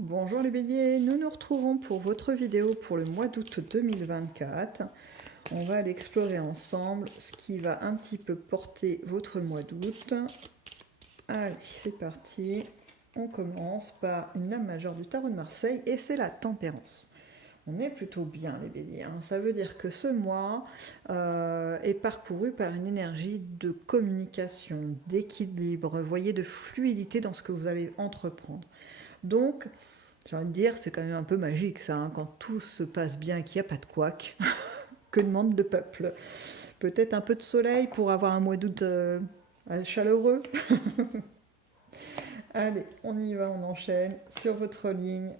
Bonjour les béliers, nous nous retrouvons pour votre vidéo pour le mois d'août 2024. On va aller explorer ensemble ce qui va un petit peu porter votre mois d'août. Allez, c'est parti. On commence par une lame majeure du tarot de Marseille et c'est la tempérance. On est plutôt bien les béliers, hein. Ça veut dire que ce mois est parcouru par une énergie de communication, d'équilibre, voyez, de fluidité dans ce que vous allez entreprendre. Donc, j'ai envie de dire, c'est quand même un peu magique ça, hein, quand tout se passe bien et qu'il n'y a pas de couac. Que demande le peuple? Peut-être un peu de soleil pour avoir un mois d'août chaleureux. Allez, on y va, on enchaîne sur votre ligne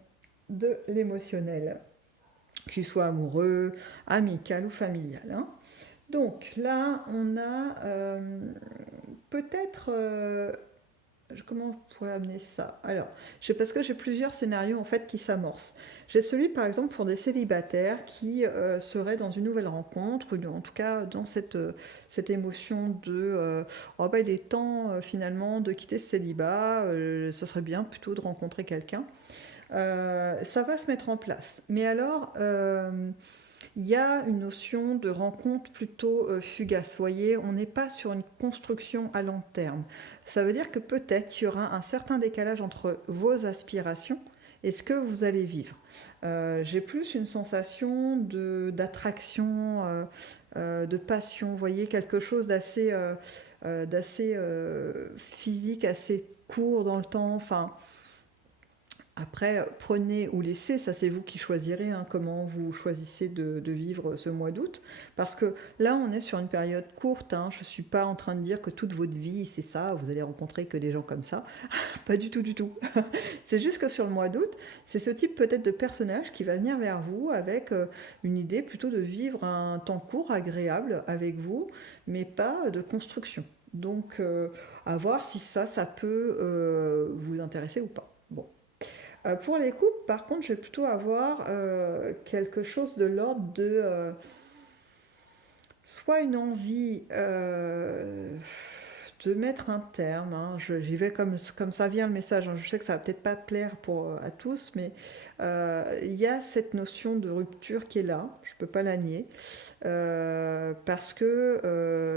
de l'émotionnel, qu'il soit amoureux, amical ou familial, hein. Donc là, on a peut-être comment je pourrais amener ça? Alors, parce que j'ai plusieurs scénarios en fait qui s'amorcent. J'ai celui par exemple pour des célibataires qui seraient dans une nouvelle rencontre, ou en tout cas dans cette émotion de oh bah il est temps finalement de quitter ce célibat, ça serait bien plutôt de rencontrer quelqu'un. Ça va se mettre en place. Mais alors, il y a une notion de rencontre plutôt fugace. Vous voyez, on n'est pas sur une construction à long terme. Ça veut dire que peut-être il y aura un certain décalage entre vos aspirations et ce que vous allez vivre. J'ai plus une sensation d'attraction, de passion. Vous voyez, quelque chose d'assez physique, assez court dans le temps. Enfin, après, prenez ou laissez, ça c'est vous qui choisirez, hein, comment vous choisissez de vivre ce mois d'août. Parce que là, on est sur une période courte, hein, je ne suis pas en train de dire que toute votre vie, c'est ça, vous allez rencontrer que des gens comme ça. Pas du tout, du tout. C'est juste que sur le mois d'août, c'est ce type peut-être de personnage qui va venir vers vous avec une idée plutôt de vivre un temps court, agréable avec vous, mais pas de construction. Donc, à voir si ça peut vous intéresser ou pas. Bon. Pour les couples, par contre, je vais plutôt avoir quelque chose de l'ordre de soit une envie de mettre un terme, hein. J'y vais comme ça vient le message, hein. Je sais que ça va peut-être pas plaire à tous, mais il y a cette notion de rupture qui est là, je peux pas la nier, parce que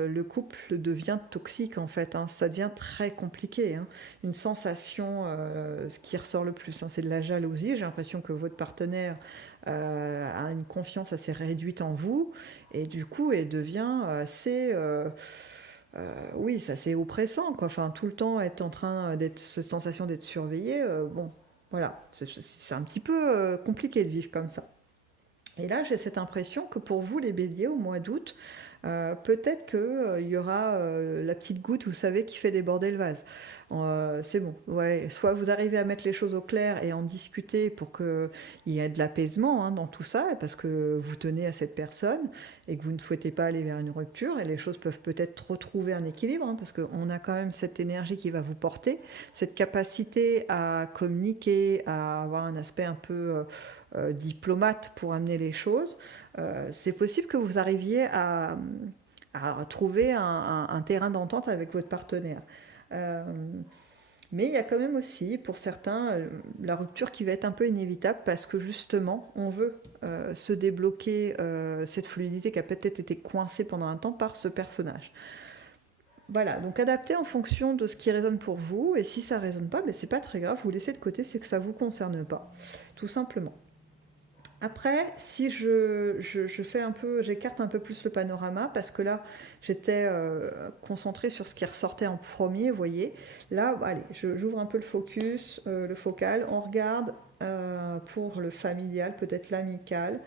le couple devient toxique en fait, hein. Ça devient très compliqué, hein. Une sensation, ce qui ressort le plus, hein, c'est de la jalousie. J'ai l'impression que votre partenaire a une confiance assez réduite en vous, et du coup, elle devient assez... oui, ça c'est oppressant, quoi. Enfin, tout le temps être en train d'être cette sensation d'être surveillé, bon, voilà, c'est un petit peu compliqué de vivre comme ça. Et là, j'ai cette impression que pour vous, les béliers, au mois d'août, peut-être qu'il y aura la petite goutte, vous savez, qui fait déborder le vase. C'est bon. Ouais. Soit vous arrivez à mettre les choses au clair et en discuter pour qu'il y ait de l'apaisement, hein, dans tout ça, parce que vous tenez à cette personne et que vous ne souhaitez pas aller vers une rupture, et les choses peuvent peut-être retrouver un équilibre, hein, parce qu'on a quand même cette énergie qui va vous porter, cette capacité à communiquer, à avoir un aspect un peu diplomate pour amener les choses. C'est possible que vous arriviez à trouver un terrain d'entente avec votre partenaire. Euh, mais il y a quand même aussi, pour certains, la rupture qui va être un peu inévitable parce que justement, on veut se débloquer cette fluidité qui a peut-être été coincée pendant un temps par ce personnage. Voilà, donc adaptez en fonction de ce qui résonne pour vous, et si ça ne résonne pas, ben c'est pas très grave, vous laissez de côté, c'est que ça ne vous concerne pas, tout simplement. Après, si je fais un peu, j'écarte un peu plus le panorama parce que là, j'étais concentrée sur ce qui ressortait en premier, vous voyez. Là, allez, j'ouvre un peu le focus, le focal. On regarde pour le familial, peut-être l'amical.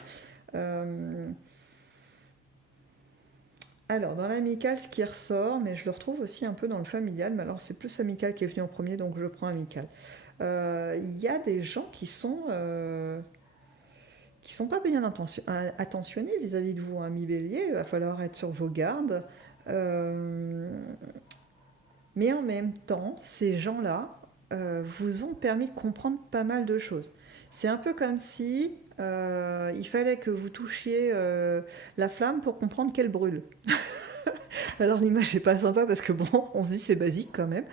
Euh, alors, dans l'amical, ce qui ressort, mais je le retrouve aussi un peu dans le familial, mais alors c'est plus amical qui est venu en premier, donc je prends amical. Il y a des gens qui sont pas bien attentionnés vis-à-vis de vous, hein, mi bélier, il va falloir être sur vos gardes. Euh, mais en même temps, ces gens-là vous ont permis de comprendre pas mal de choses. C'est un peu comme si il fallait que vous touchiez la flamme pour comprendre qu'elle brûle. Alors l'image n'est pas sympa parce que bon, on se dit c'est basique quand même.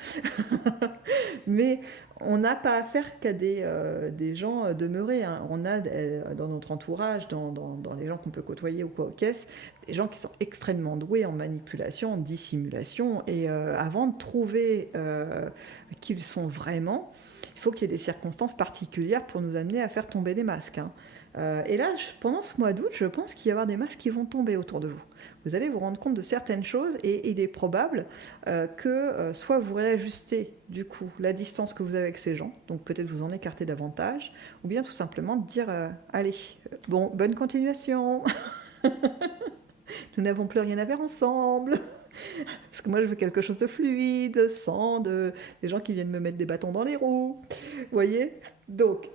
Mais on n'a pas affaire qu'à des gens demeurés, hein. On a dans notre entourage, dans les gens qu'on peut côtoyer ou quoi aux caisses, des gens qui sont extrêmement doués en manipulation, en dissimulation. Et avant de trouver qui ils sont vraiment, il faut qu'il y ait des circonstances particulières pour nous amener à faire tomber les masques, hein. Et là, pendant ce mois d'août, je pense qu'il va y avoir des masques qui vont tomber autour de vous. Vous allez vous rendre compte de certaines choses et il est probable que soit vous réajustez du coup la distance que vous avez avec ces gens, donc peut-être vous en écartez davantage, ou bien tout simplement de dire allez, bon, bonne continuation, nous n'avons plus rien à faire ensemble. Parce que moi je veux quelque chose de fluide, sans des gens qui viennent me mettre des bâtons dans les roues. Vous voyez. Donc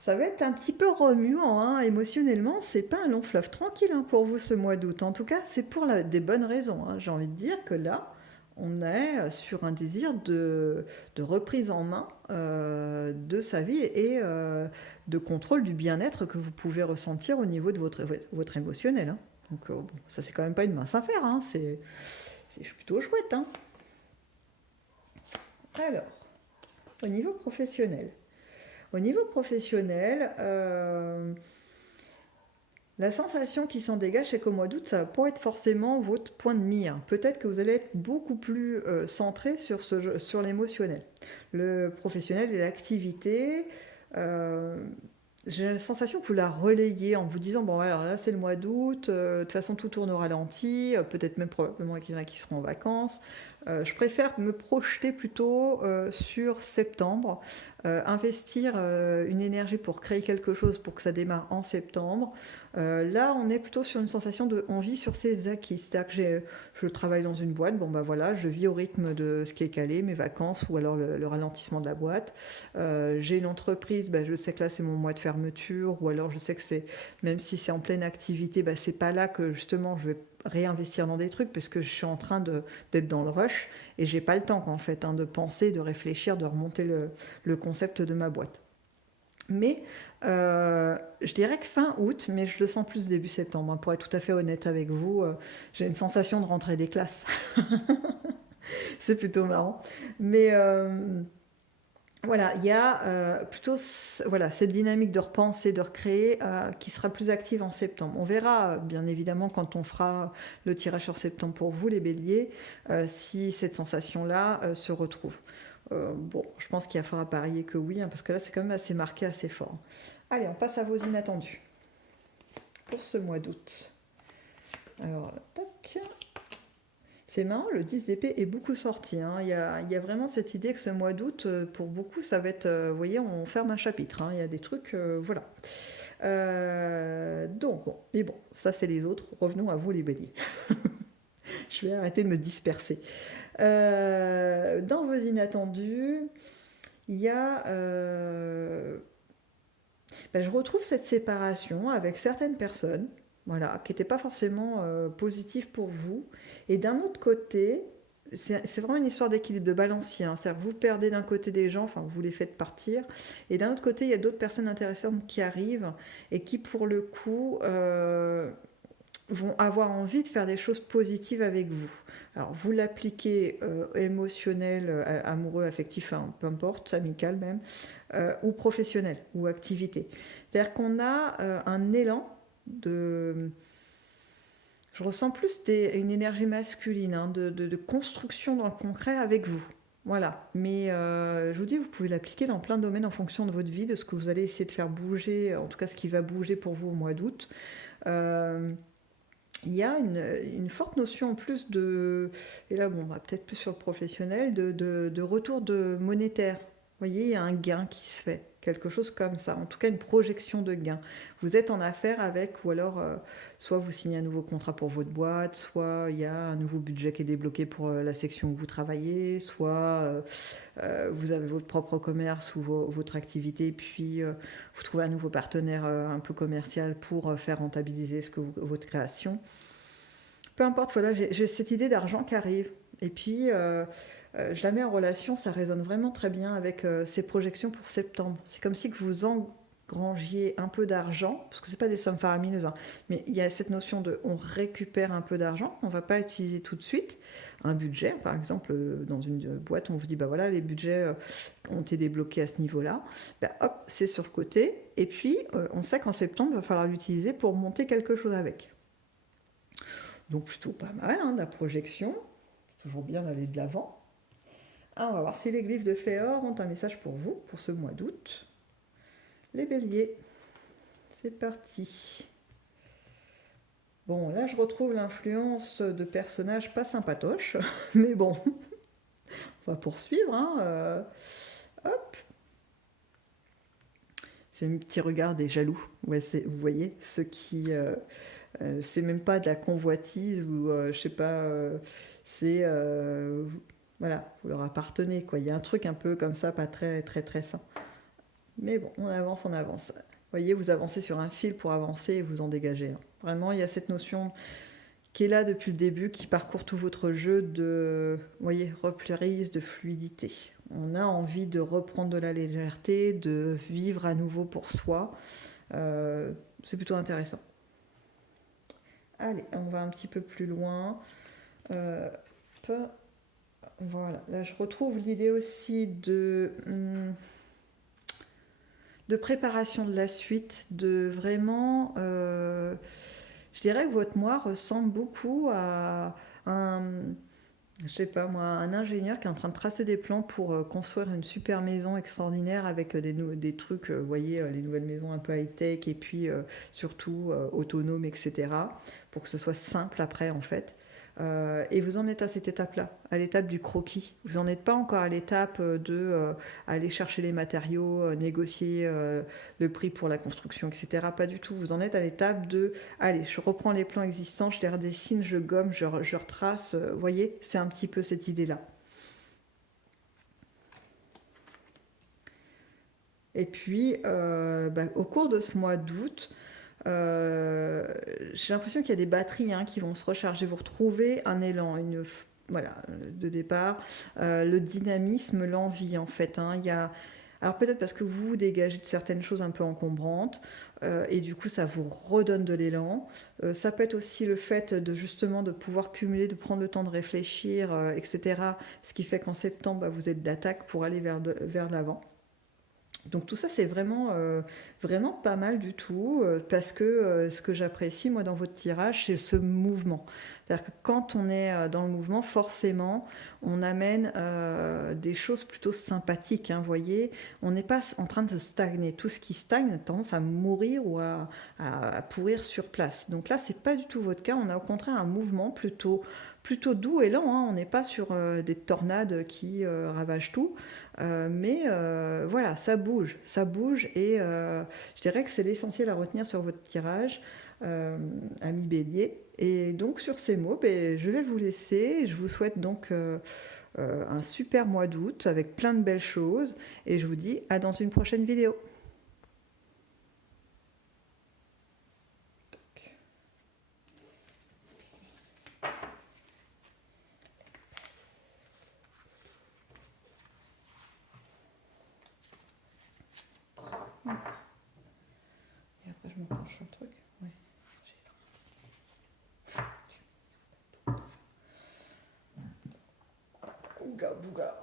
ça va être un petit peu remuant, hein, émotionnellement. C'est pas un long fleuve tranquille, hein, pour vous ce mois d'août. En tout cas, c'est pour des bonnes raisons, hein. J'ai envie de dire que là, on est sur un désir de reprise en main de sa vie et de contrôle du bien-être que vous pouvez ressentir au niveau de votre émotionnel, hein. Donc, bon, ça, c'est quand même pas une mince affaire, hein. C'est plutôt chouette, hein. Alors, au niveau professionnel. Au niveau professionnel, la sensation qui s'en dégage, c'est qu'au mois d'août, ça va pas être forcément votre point de mire. Peut-être que vous allez être beaucoup plus centré sur l'émotionnel. Le professionnel et l'activité, j'ai la sensation que vous la relayez en vous disant, bon, alors là, c'est le mois d'août, de toute façon, tout tourne au ralenti, peut-être même probablement qu'il y en a qui seront en vacances. Je préfère me projeter plutôt sur septembre, investir une énergie pour créer quelque chose pour que ça démarre en septembre. Là, on est plutôt sur une sensation de on vit sur ses acquis. C'est-à-dire que je travaille dans une boîte, bon bah voilà, je vis au rythme de ce qui est calé, mes vacances ou alors le ralentissement de la boîte. J'ai une entreprise, bah, je sais que là c'est mon mois de fermeture, ou alors je sais que c'est, même si c'est en pleine activité, bah, c'est pas là que justement je vais réinvestir dans des trucs parce que je suis en train d'être dans le rush et j'ai pas le temps en fait, hein, de penser, de réfléchir, de remonter le concept de ma boîte. Mais je dirais que fin août, mais je le sens plus début septembre, hein, pour être tout à fait honnête avec vous, j'ai une sensation de rentrée des classes. C'est plutôt marrant. Mais voilà, il y a plutôt voilà, cette dynamique de repenser, de recréer qui sera plus active en septembre. On verra bien évidemment quand on fera le tirage sur septembre pour vous, les béliers, si cette sensation-là se retrouve. Bon, je pense qu'il y a fort à parier que oui, hein, parce que là c'est quand même assez marqué, assez fort. Allez, on passe à vos inattendus pour ce mois d'août. Alors, tac. C'est marrant, le 10 d'épée est beaucoup sorti, hein. Il y a vraiment cette idée que ce mois d'août, pour beaucoup, ça va être, vous voyez, on ferme un chapitre, hein. Il y a des trucs, voilà. Donc, bon, mais bon, ça c'est les autres. Revenons à vous les béliers. Je vais arrêter de me disperser. Dans vos inattendus, il y a... je retrouve cette séparation avec certaines personnes, voilà, qui n'étaient pas forcément positives pour vous. Et d'un autre côté, c'est vraiment une histoire d'équilibre, de balancier, hein. C'est-à-dire que vous perdez d'un côté des gens, enfin vous les faites partir, et d'un autre côté, il y a d'autres personnes intéressantes qui arrivent et qui, pour le coup, vont avoir envie de faire des choses positives avec vous. Alors, vous l'appliquez émotionnel, amoureux, affectif, hein, peu importe, amical même, ou professionnel, ou activité. C'est-à-dire qu'on a un élan de... Je ressens plus une énergie masculine, hein, de construction dans le concret avec vous. Voilà. Mais je vous dis, vous pouvez l'appliquer dans plein de domaines en fonction de votre vie, de ce que vous allez essayer de faire bouger, en tout cas ce qui va bouger pour vous au mois d'août. Il y a une forte notion en plus de, et là bon, on va peut-être plus sur le professionnel, de retour de monétaire. Vous voyez, il y a un gain qui se fait, quelque chose comme ça, en tout cas une projection de gain. Vous êtes en affaire avec, ou alors soit vous signez un nouveau contrat pour votre boîte, soit il y a un nouveau budget qui est débloqué pour la section où vous travaillez, soit vous avez votre propre commerce ou votre activité, puis vous trouvez un nouveau partenaire un peu commercial pour faire rentabiliser votre création. Peu importe, voilà, j'ai cette idée d'argent qui arrive. Et puis, je la mets en relation, ça résonne vraiment très bien avec ces projections pour septembre. C'est comme si que vous engrangiez un peu d'argent, parce que ce n'est pas des sommes faramineuses, hein, mais il y a cette notion de on récupère un peu d'argent, on ne va pas utiliser tout de suite, un budget, par exemple, dans une boîte, on vous dit, bah voilà, les budgets ont été débloqués à ce niveau-là. Bah, hop, c'est sur le côté. Et puis, on sait qu'en septembre, il va falloir l'utiliser pour monter quelque chose avec. Donc, plutôt pas mal, hein, la projection. Toujours bien d'aller de l'avant. Ah, on va voir si les glyphes de Féor ont un message pour vous, pour ce mois d'août. Les béliers, c'est parti. Bon, là, je retrouve l'influence de personnages pas sympatoches, mais bon, on va poursuivre. Hein, hop. C'est un petit regard des jaloux. Ouais, vous voyez, ceux qui... c'est même pas de la convoitise ou je sais pas, c'est... voilà, vous leur appartenez, quoi. Il y a un truc un peu comme ça, pas très, très, très sain. Mais bon, on avance, on avance. Vous voyez, vous avancez sur un fil pour avancer et vous en dégager. Hein. Vraiment, il y a cette notion qui est là depuis le début, qui parcourt tout votre jeu de, vous voyez, reprise, de fluidité. On a envie de reprendre de la légèreté, de vivre à nouveau pour soi. C'est plutôt intéressant. Allez, on va un petit peu plus loin. Voilà, là je retrouve l'idée aussi de préparation de la suite, de vraiment... je dirais que votre mois ressemble beaucoup à je sais pas moi, un ingénieur qui est en train de tracer des plans pour construire une super maison extraordinaire avec des trucs, vous voyez, les nouvelles maisons un peu high-tech et puis surtout autonomes, etc. Pour que ce soit simple après en fait. Et vous en êtes à cette étape-là, à l'étape du croquis. Vous n'en êtes pas encore à l'étape de aller chercher les matériaux, négocier le prix pour la construction, etc. Pas du tout. Vous en êtes à l'étape de, allez, je reprends les plans existants, je les redessine, je gomme, je retrace. Vous voyez, c'est un petit peu cette idée-là. Et puis, au cours de ce mois d'août, j'ai l'impression qu'il y a des batteries qui vont se recharger. Vous retrouvez un élan, voilà, de départ, le dynamisme, l'envie en fait. Il y a, alors peut-être parce que vous dégagez de certaines choses un peu encombrantes et du coup ça vous redonne de l'élan. Ça peut être aussi le fait de justement de pouvoir cumuler, de prendre le temps de réfléchir, etc. Ce qui fait qu'en septembre, vous êtes d'attaque pour aller vers l'avant. Donc tout ça, c'est vraiment pas mal du tout, parce que ce que j'apprécie, moi, dans votre tirage, c'est ce mouvement. C'est-à-dire que quand on est dans le mouvement, forcément, on amène des choses plutôt sympathiques, vous voyez. On n'est pas en train de se stagner. Tout ce qui stagne a tendance à mourir ou à pourrir sur place. Donc là, c'est pas du tout votre cas. On a au contraire un mouvement plutôt doux et lent. On n'est pas sur des tornades qui ravagent tout. Mais voilà, ça bouge et je dirais que c'est l'essentiel à retenir sur votre tirage, ami Bélier. Et donc sur ces mots, je vais vous laisser. Je vous souhaite donc un super mois d'août avec plein de belles choses et je vous dis à dans une prochaine vidéo. Et après je me penche sur le truc. Ouais. Ouga bouga.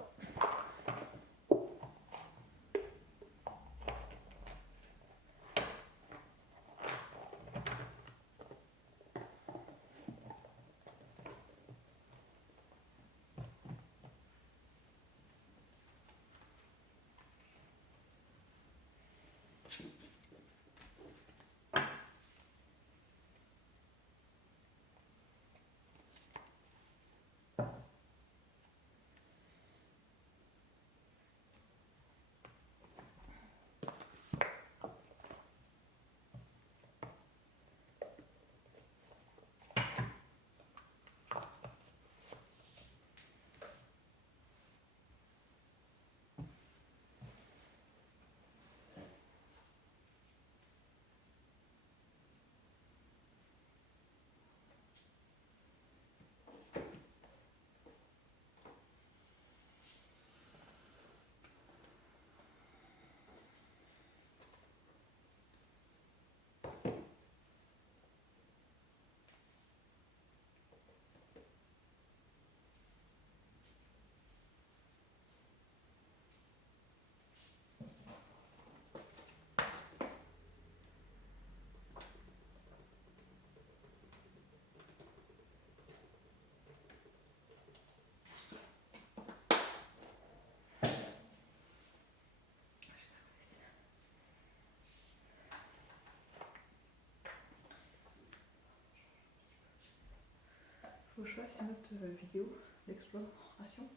faut que je fasse une autre vidéo d'exploration.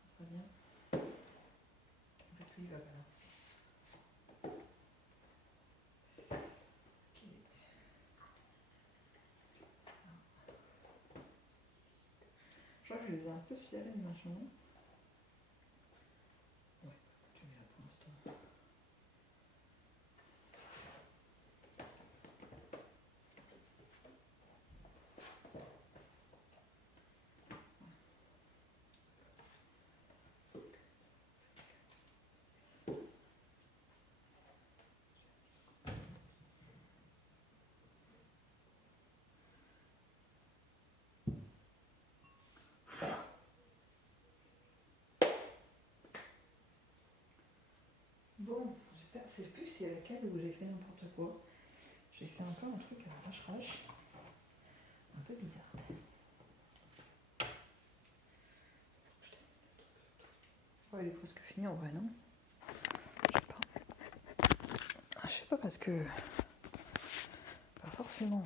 Ça serait bien. En fait, lui, il va pas là. Ok. Je crois que je les ai un peu serrés de machin. Ouais, tu mets là pour l'instant. Bon, j'espère, je sais plus si c'est laquelle où j'ai fait n'importe quoi. J'ai fait un peu un truc à l'arrache-rache, un peu bizarre. Ouais, il est presque fini en vrai, non? Je sais pas. Je sais pas parce que pas forcément.